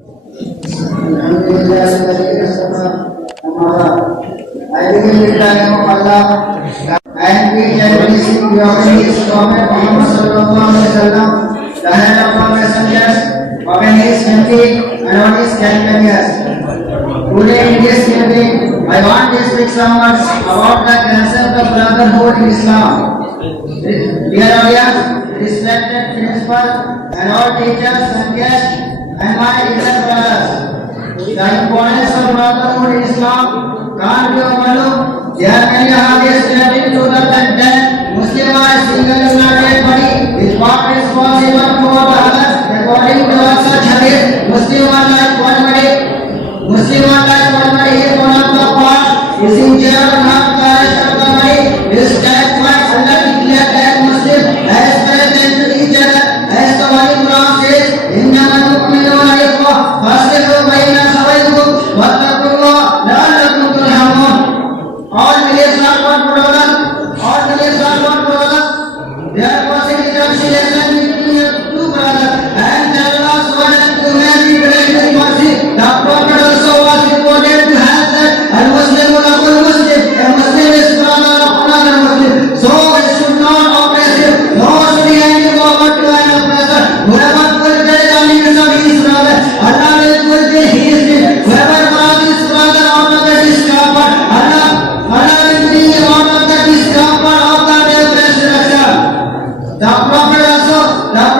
I begin with the name of Allah and we shall receive your His Prophet Muhammad sallallahu alaihi wasallam, the head of our messengers, upon his family and on his companions. Today in this meeting, I want to speak some words about the concept of brotherhood in Islam. Dear audience, respected principal and all teachers and guests and my dear brothers, the importance of brotherhood in Islam can't be overlooked. There are many hadiths relating to the fact that Muslims are a single united body with what is possible for the others. According to such hadith, Muslims are like one body. Muslims are like one body. If one of the parts is injured or not, the rest of the body is satisfied. Allah declared that Muslims as present to each other as the Holy Quran says, إنما المؤمنون إخوة فأصلحوا بين أخويكم واتقوا الله لعلكم ترحمون. All believers are one brothers. All believers are one brothers. There was a reconciliation between the two brothers, and Allah wanted to make it very mercy. The Prophet also was reported to have said, "Al-Muslimu lahu al-Muslim." A Muslim is brother of another Muslim. So it should not oppress him, nor should he hand him over to an oppressor. Whoever fulfills the needs of his brother, Allah will fulfill his needs. Whoever brought his brother out of the discomfort, Allah will bring him out of the discomfort of the day of resurrection. The Prophet also said,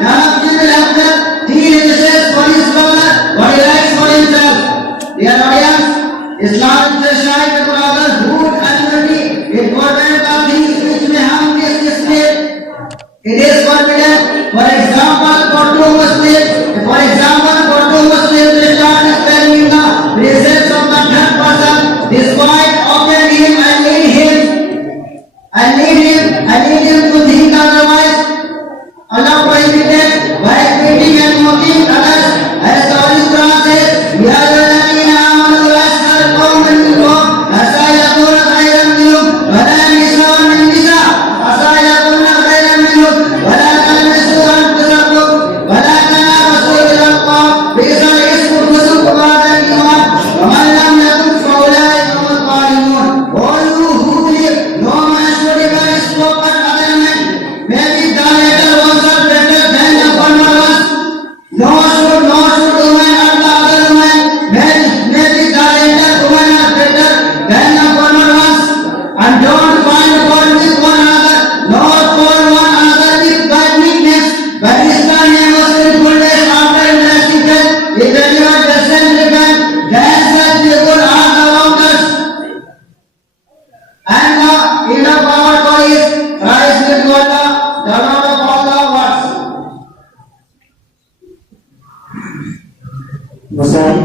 none of you will have that he wishes for his brother what he likes for himself. Dear audience, Islam is the shrine of brotherhood and unity. It prevents the things which may harm this state. It is forbidden. For example, for two Muslims to start explaining the presence of the third person, despite offering him and need him to think otherwise. Allah prohibited while beating and mocking others, as the Holy Quran says, "Ya ayyuhalladhina amanu la yaskhar qawmun min qawmin asa yakunu khayran minhum wa la nisa'un min nisa' asa yakunu khayran minhum wa la talmizu anfusakum wa la tanabazu bil alqab bi'sal ismu fusuqu ba'da al-iman wa man lam yatub fa ulaika humul zalimun." All you who believe, no man should ever spoke but other men. Maybe the latter ones are better than the former ones. No should woman or the other woman. Maybe the latter women are better than the former ones. And don't find fault with one another, nor call one another with bad nicknames. But Islam never sinfulness after investigation. If anyone doesn't repent, then such people are the wrongers. And the inner power God is Christ with Allah, the Lord of all the worlds. Masahih